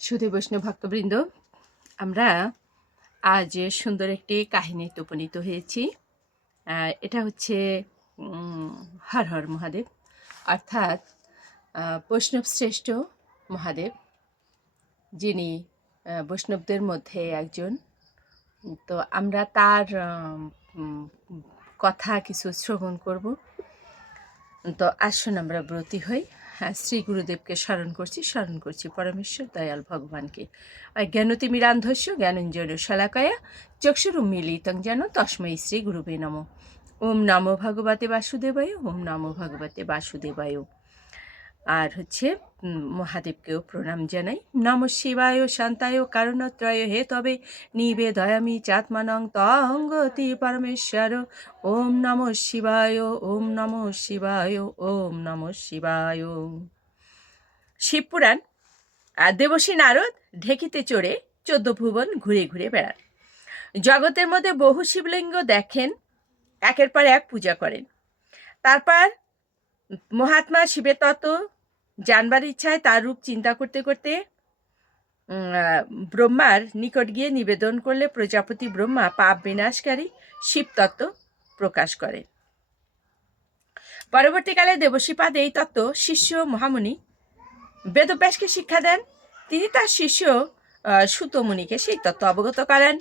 সুধী বৈষ্ণব ভক্তবৃন্দ, আমরা আজ সুন্দর একটি কাহিনীতে উপনীত হয়েছি। এটা হচ্ছে হর হর মহাদেব, অর্থাৎ বৈষ্ণব শ্রেষ্ঠ মহাদেব, যিনি বৈষ্ণবদের মধ্যে একজন। তো আমরা তার কথা কিছু শ্রবণ করব। তো আসুন আমরা ব্রতী হই। হ্যাঁ শ্রী গুরুদেবকে স্মরণ করছি স্মরণ করছি পরমেশ্বর, দয়াল ভগবানকে। আর জ্ঞানতিমিরান্ধস্য জ্ঞানঞ্জন শালাকায়া চক্ষুরু মিলিতং যেন তস্মৈ শ্রী গুরুবে নম। ওম নমো ভগবতে বাসুদেবায়, ওম নমো ভগবতে বাসুদেবায়। আর হচ্ছে মহাদেবকেও প্রণাম জানাই। নম শিবায় শান্তায় কারণত্রয় হে তবে নিবেদয়ামি চাত্মানং তঙ্গতি পরমেশ্বর। ওম নম শিবায়, ওম নম শিবায়, ওম নম শিবায়। শিবপুরাণ আর দেবশ্রী নারদ ঢেকিতে চড়ে চোদ্দ ভুবন ঘুরে ঘুরে বেড়ান। জগতের মধ্যে বহু শিবলিঙ্গ দেখেন, একের পর এক পূজা করেন। তারপর মহাত্মা শিবের তত্ত্ব জানবার ইচ্ছায় তার রূপ চিন্তা করতে করতে ব্রহ্মার নিকট গিয়ে নিবেদন করলে প্রজাপতি ব্রহ্মা পাপ বিনাশকারী শিবতত্ত্ব প্রকাশ করেন পরবর্তীকালে দেবশ্রীপাদ এই তত্ত্ব শিষ্য মহামুনি বেদব্যাসকে শিক্ষা দেন। তিনি তার শিষ্য সুতমুনিকে সেই তত্ত্ব অবগত করেন।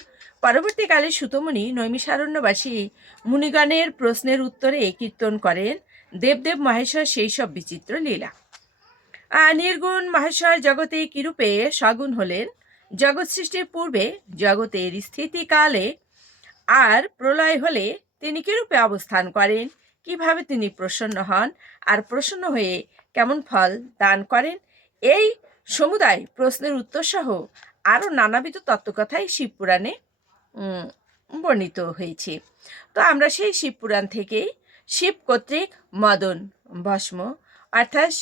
পরবর্তীকালে সুতমুনি নৈমিষারণ্যবাসী মুনিগণের প্রশ্নের উত্তরে কীর্তন করেন। দেবদেব মহেশ্বর সেই সব বিচিত্র লীলা। নির্গুণ মহেশ্বর জগতে কিরূপে সগুণ হলেন? জগৎ সৃষ্টির পূর্বে জগতের স্থিতিকালে আর প্রলয় হলে তিনি কিরূপে অবস্থান করেন? কীভাবে তিনি প্রসন্ন হন? আর প্রসন্ন হয়ে কেমন ফল দান করেন? এই সমুদায় প্রশ্নের উত্তর সহ আরও নানাবিধ তত্ত্বকথাই শিবপুরাণে বর্ণিত হয়েছে। তো আমরা সেই শিবপুরাণ থেকেই শিব কর্তৃক মদন ভস্ম, অর্থাৎ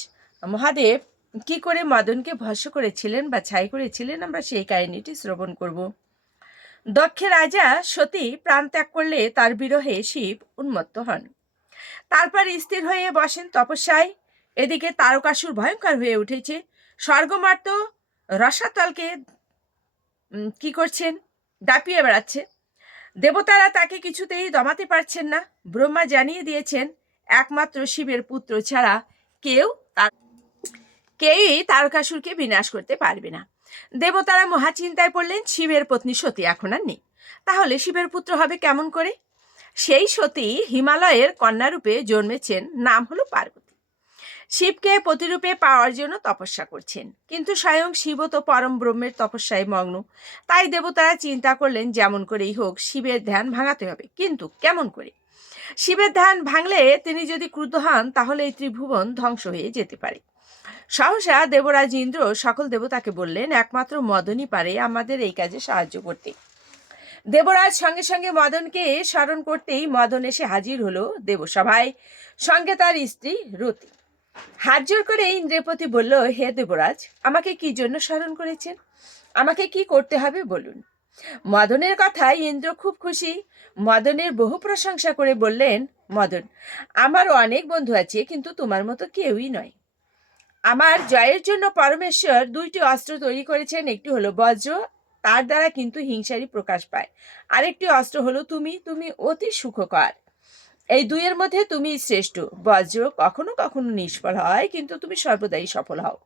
মহাদেব কি করে মদনকে ভস্ম করেছিলেন বা ছাই করেছিলেন আমরা সেই কাহিনীটি শ্রবণ করব। দক্ষের রাজা সতী প্রাণ ত্যাগ করলে তার বিরহে শিব উন্মত্ত হন। তারপর স্থির হয়ে বসেন তপস্যায়। এদিকে তারকাসুর ভয়ঙ্কর হয়ে উঠেছে। স্বর্গমার্ত রসাতলকে কি করছেন? দাপিয়ে বেড়াচ্ছে। দেবতারা তাকে কিছুতেই দমাতে পারছেন না। ব্রহ্মা জানিয়ে দিয়েছেন, একমাত্র শিবের পুত্র ছাড়া কেউ তার কেউই তারকাসুরকে বিনাশ করতে পারবে না। দেবতারা মহাচিন্তায় পড়লেন, শিবের পত্নী সতী এখন আর নেই। তাহলে শিবের পুত্র হবে কেমন করে? সেই সতী হিমালয়ের কন্যারূপে জন্মেছেন, নাম হলো পার্বতী। শিবকে প্রতিরূপে পাওয়ার জন্য তপস্যা করছেন। কিন্তু স্বয়ং শিব তো পরম ব্রহ্মের তপস্যায় মগ্ন। তাই দেবতারা চিন্তা করলেন, যেমন করেই হোক শিবের ধ্যান ভাঙাতে হবে। কিন্তু কেমন করে? শিবের ধ্যান ভাঙলে তিনি যদি ক্রুদ্ধ হন, তাহলে এই ত্রিভুবন ধ্বংস হয়ে যেতে পারে। সহসা দেবরাজ ইন্দ্র সকল দেবতাকে বললেন, একমাত্র মদনই পারে আমাদের এই কাজে সাহায্য করতে। দেবরাজ সঙ্গে সঙ্গে মদনকে স্মরণ করতেই মদন এসে হাজির হলো দেবসভায়। সঙ্গে তার স্ত্রী রতি। হাত জোর করে ইন্দ্রপতি বলল, হে দেবরাজ, আমাকে কি জন্য স্মরণ করেছেন? আমাকে কি করতে হবে বলুন? মদনের কথায় ইন্দ্র খুব খুশি। মদনের বহু প্রশংসা করে বললেন, মদন, আমার অনেক বন্ধু আছে, কিন্তু তোমার মতো কেউই নয়। আমার জয়ের জন্য পরমেশ্বর দুইটি অস্ত্র তৈরি করেছেন, একটি হলো বজ্র, তার দ্বারা কিন্তু হিংসারই প্রকাশ পায়। আরেকটি অস্ত্র হলো তুমি তুমি অতি সুখকর। এই দুইয়ের মধ্যে তুমি শ্রেষ্ঠ। বজ্র কখনো কখনো নিষ্ফল হয়, কিন্তু তুমি সর্বদাই সফল হও।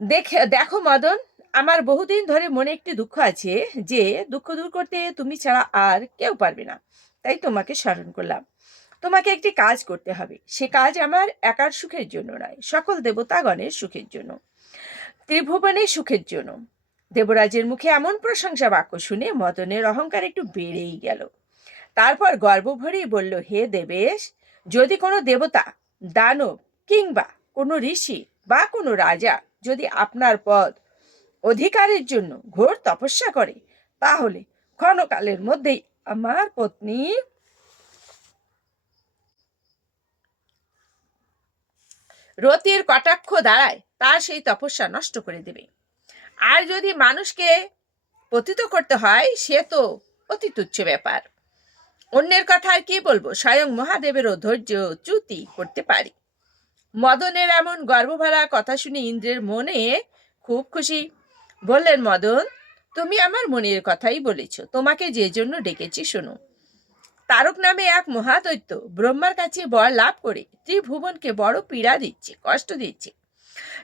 দেখে, দেখো মদন, আমার বহুদিন ধরে মনে একটি দুঃখ আছে যে, দুঃখ দূর করতে তুমি ছাড়া আর কেউ পারবে না। তাই তোমাকে স্মরণ করলাম। তোমাকে একটি কাজ করতে হবে। সে কাজ আমার একার সুখের জন্য নয়, সকল দেবতাগণের সুখের জন্য, ত্রিভুবনের সুখের জন্য। দেবরাজের মুখে এমন প্রশংসা বাক্য শুনে মদনের অহংকার একটু বেড়েই গেল। তারপর গর্ব ভরেই বলল, হে দেবেশ, যদি কোনো দেবতা, দানব কিংবা কোনো ঋষি বা কোনো রাজা যদি আপনার পদ অধিকারের জন্য ঘোর তপস্যা করে, তাহলে ক্ষণকালের মধ্যেই আমার পত্নী রতির কটাক্ষ দ্বারায় তার সেই তপস্যা নষ্ট করে দেবে। আর যদি মানুষকে পতিত করতে হয়, সে তো অতি তুচ্ছ ব্যাপার। অন্যের কথা আর কি বলব? স্বয়ং মহাদেবেরও ধৈর্য চ্যুতি করতে পারি। মদনের এমন গর্বভরা কথা শুনে ইন্দ্রের মনে খুব খুশি। বললেন, মদন, তুমি আমার মনের কথাই বলেছ। তোমাকে যে জন্য ডেকেছি, শোনো। তারক নামে এক মহাদৈত্য ব্রহ্মার কাছে বর লাভ করে ত্রিভুবনকে বড় পীড়া দিচ্ছে, কষ্ট দিচ্ছে।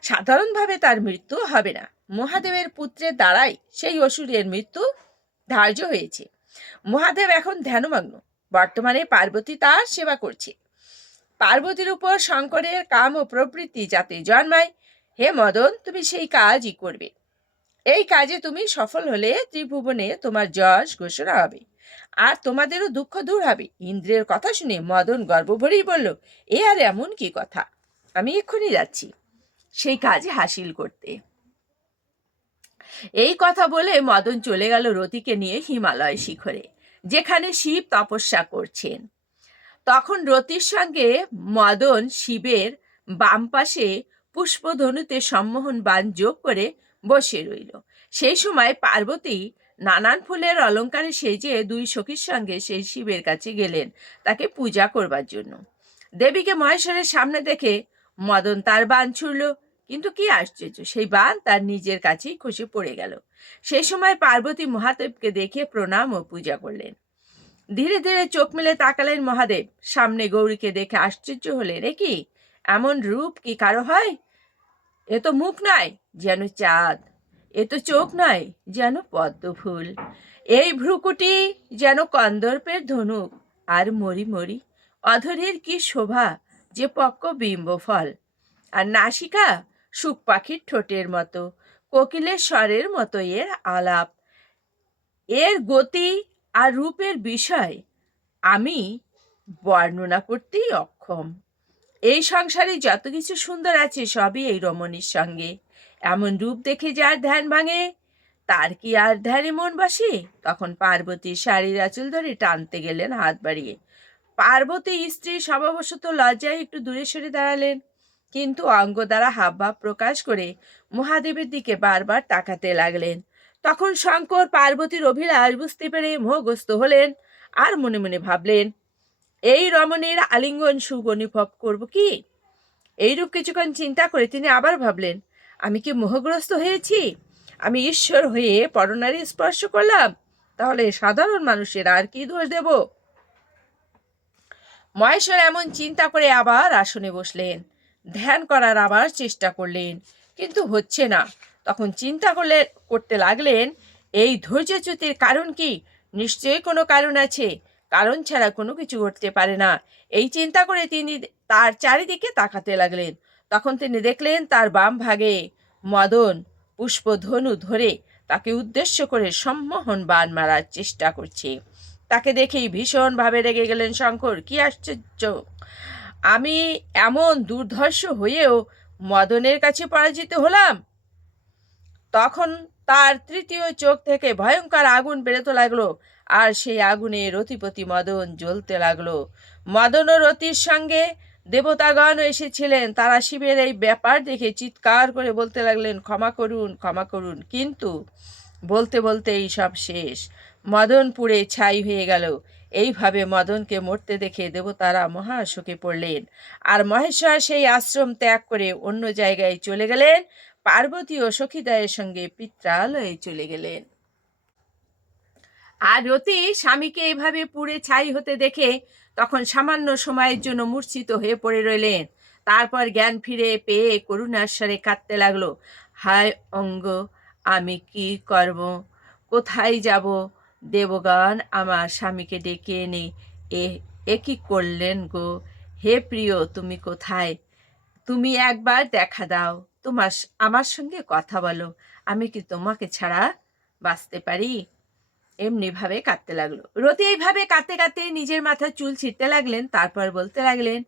সাধারণভাবে তার মৃত্যু হবে না। মহাদেবের পুত্রের দ্বারাই সেই অসুরের মৃত্যু ধার্য হয়েছে। মহাদেব এখন ধ্যানমগ্ন। বর্তমানে পার্বতী তার সেবা করছে। পার্বতীর উপর শঙ্করের কাম ও প্রবৃত্তি যাতে জন্মায়, হে মদন, তুমি সেই কাজই করবে। এই কাজে তুমি সফল হলে ত্রিভুবনে তোমার যশ ঘোষণা হবে। আর তোমাদেরও দুঃখ দূর হবে। ইন্দ্রের কথা শুনে মদন গর্ব ভরেই বলল, এ আর এমন কি কথা? আমি এক্ষুনি যাচ্ছি। সেই কাজে হাসিল করতে। এই কথা বলে মদন চলে গেল রতিকে নিয়ে হিমালয় শিখরে, যেখানে শিব তপস্যা করছেন। তখন রতির সঙ্গে মদন শিবের বাম পাশে পুষ্পধনুতে সম্মোহন বান যোগ করে বসে রইল। সেই সময় পার্বতী নানান ফুলের অলঙ্কারে সেজে দুই সখীর সঙ্গে সেই শিবের কাছে গেলেন তাকে পূজা করবার জন্য। দেবীকে মহেশ্বরের সামনে দেখে মদন তার বান ছুড়ল, কিন্তু কি আশ্চর্য, সেই বান তার নিজের কাছেই খসে পড়ে গেল। সেই সময় পার্বতী মহাদেবকে দেখে প্রণাম ও পূজা করলেন। ধীরে ধীরে চোখ মেলে তাকালেন মহাদেব। সামনে গৌরীকে দেখে আশ্চর্য হলেন, এ কি? এমন রূপ কি কারও হয়? এ তো মুখ নয়, যেন চাঁদ। এ তো চোখ নয় যেন পদ্ম ফুল। এই ভ্রুকুটি যেন কন্দর্পের ধনুক, আর মরি মরি অধরের কি শোভা যে পক্ক বিম্ব ফল। আর নাসিকা সুখ পাখির ঠোঁটের মতো, কোকিলের স্বরের মতো এর আলাপ। এর গতি আর রূপের বিষয় আমি বর্ণনা করতেই অক্ষম। এই সংসারে যত কিছু সুন্দর আছে সবই এই রমণীর সঙ্গে। এমন রূপ দেখে যার ধ্যান ভাঙে? তার কি আর ধ্যানে মন বসে? তখন পার্বতী শাড়ির আঁচল ধরে টানতে গেলেন হাত বাড়িয়ে। পার্বতী স্ত্রী স্বভাবশত লজ্জায় একটু দূরে সরে দাঁড়ালেন। কিন্তু অঙ্গ দ্বারা হাবভাব প্রকাশ করে মহাদেবের দিকে বারবার তাকাতে লাগলেন। তখন শঙ্কর পার্বতীর অভিলাষ বুঝতে পেরে মোহগ্রস্ত হলেন আর মনে মনে ভাবলেন, এই রমণীর আলিঙ্গন সুখ অনুভব করব কি? এইরূপ কিছুক্ষণ চিন্তা করে তিনি আবার ভাবলেন আমি কি মোহগ্রস্ত হয়েছি? আমি ঈশ্বর হয়ে পরনারী স্পর্শ করলাম, তাহলে সাধারণ মানুষের আর কি দোষ দেব? মহেশ্বর এমন চিন্তা করে আবার আসনে বসলেন। ধ্যান করার আবার চেষ্টা করলেন, কিন্তু হচ্ছে না। তখন চিন্তা করলে, করতে লাগলেন, এই ধৈর্যচ্যুতির কারণ কি? নিশ্চয়ই কোনো কারণ আছে। কারণ ছাড়া কোনো কিছু ঘটতে পারে না। এই চিন্তা করে তিনি তার চারিদিকে তাকাতে লাগলেন। তখন তিনি দেখলেন তার বাম ভাগে মদন পুষ্পধনু ধরে তাকে উদ্দেশ্য করে সম্মোহন বান মারার চেষ্টা করছে। তাকে দেখেই ভীষণভাবে রেগে গেলেন শঙ্কর। কি আশ্চর্য! আমি এমন দুর্ধর্ষ হয়েও মদনের কাছে পরাজিত হলাম। তখন তার তৃতীয় চোখ থেকে ভয়ঙ্কর আগুন বেরোতে লাগল, আর সেই আগুনে রতিপতি মদন জ্বলতে লাগল। মদন ও রতির সঙ্গে দেবতাগণ এসেছিলেন। তারা শিবের এই ব্যাপার দেখে চিৎকার করে বলতে লাগলেন, ক্ষমা করুন ক্ষমা করুন। কিন্তু বলতে বলতে এই সব শেষ। মদন পুড়ে ছাই হয়ে গেল। এইভাবে মদনকে মরতে দেখে দেবতারা মহাশোকে পড়লেন। আর মহেশ্বর সেই আশ্রম ত্যাগ করে অন্য জায়গায় চলে গেলেন। পার্বতী ও সখীদয়ের সঙ্গে পিত্রালয়ে চলে গেলেন। আর রতি স্বামীকে এভাবে পুড়ে ছাই হতে দেখে তখন সামান্য সময়ের জন্য মূর্ছিত হয়ে পড়ে রইলেন। তারপর জ্ঞান ফিরে পেয়ে করুণার স্বরে কাঁদতে লাগল, হায় অঙ্গ, আমি কি করব? কোথায় যাব? দেবগণ আমার স্বামীকে ডেকে এনে এ এ কি করলেন গো? হে প্রিয়, তুমি কোথায়? তুমি একবার দেখা দাও। তোমার আমার সঙ্গে কথা বলো। আমি কি তোমাকে ছাড়া বাঁচতে পারি? এমনিভাবে কাঁদতে লাগল। রতি এইভাবে কাঁদতে কাঁদতে নিজের মাথার চুল ছিঁড়তে লাগলেন, তারপর বলতে লাগলেন,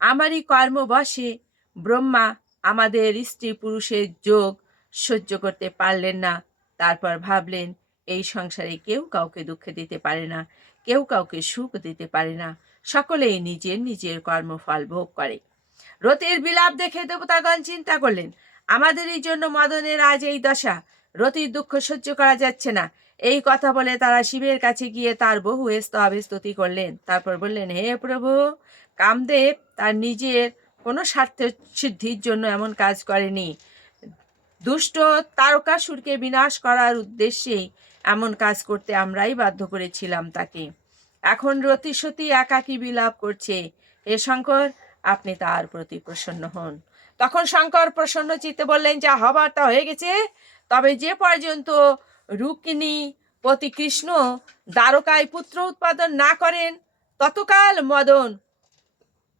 আমারই কর্ম বসে। ব্রহ্মা, আমাদের স্ত্রী পুরুষের যোগ সহ্য করতে পারলেন না। তারপর ভাবলেন, এই সংসারে কেউ কাউকে দুঃখ দিতে পারে না, কেউ কাউকে সুখ দিতে পারে না। সকলেই নিজের নিজের কর্মফল ভোগ করে। রতির বিলাপ দেখে দেবতাগণ চিন্তা করলেন আমাদের এই জন্য মদনের আজ এই দশা। রতির দুঃখ সহ্য করা যাচ্ছে না। এই কথা বলে তারা শিবের কাছে গিয়ে তার বহু স্তব স্তুতি করলেন। তারপর বললেন, হে প্রভু, কামদেব তার নিজের কোনো স্বার্থ সিদ্ধির জন্য এমন কাজ করেনি। দুষ্ট তারকাসুরকে বিনাশ করার উদ্দেশ্যে এমন কাজ করতে আমরাই বাধ্য করেছিলাম তাকে। এখন রতি সতী একাকী বিলাপ করছে। হে শঙ্কর, আপনি তার প্রতি প্রসন্ন হন। তখন শঙ্কর প্রসন্ন চিত্তে বললেন, যা হবার তা হয়ে গেছে। তবে যে পর্যন্ত রুক্মিণী, পতি কৃষ্ণ, দ্বারকায় পুত্র উৎপাদন না করেন, ততকাল মদন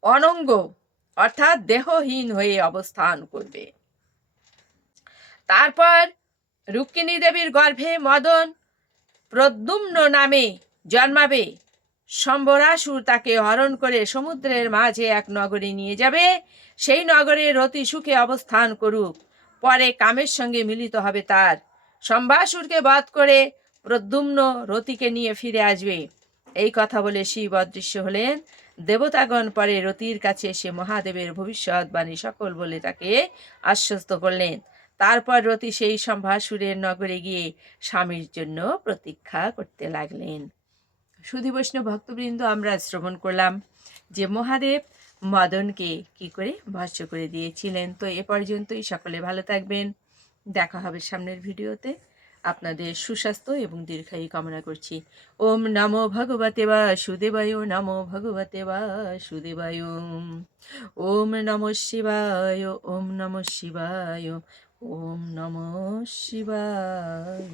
অনঙ্গ, অর্থাৎ দেহহীন হয়ে অবস্থান করবে। তারপর রুক্মিণী দেবীর গর্ভে মদন প্রদ্যুম্ন নামে জন্মাবে। সম্বরাসুর তাকে হরণ করে সমুদ্রের মাঝে এক নগরে নিয়ে যাবে। সেই নগরে রতি সুখে অবস্থান করুক। পরে কামের সঙ্গে মিলিত হবে তার সম্ভাসুরকে বধ করে প্রদ্যুম্ন রতিকে নিয়ে ফিরে আসবে। এই কথা বলে শিব অদৃশ্য হলেন। দেবতাগণ পরে রতির কাছে এসে মহাদেবের ভবিষ্যৎবাণী সকল বলে তাকে আশ্বস্ত করলেন। তারপর রতি সেই সম্ভাসুরের নগরে গিয়ে স্বামীর জন্য প্রতীক্ষা করতে লাগলেন। সুধী বৈষ্ণব ভক্তবৃন্দ, আমরা শ্রবণ করলাম যে মহাদেব মদনকে কি করে ভস্য করে দিয়েছিলেন। তো এ পর্যন্তই। সকলে ভালো থাকবেন। দেখা হবে সামনের ভিডিওতে। আপনাদের সুস্বাস্থ্য এবং দীর্ঘায়ু কামনা করছি। ওম নমো ভগবতে বাসুদেবায়, নমো ভগবতে বাসুদেবায়। ওম নম শিবায়, ওম নমঃ শিবায়, ওম নমঃ শিবায়।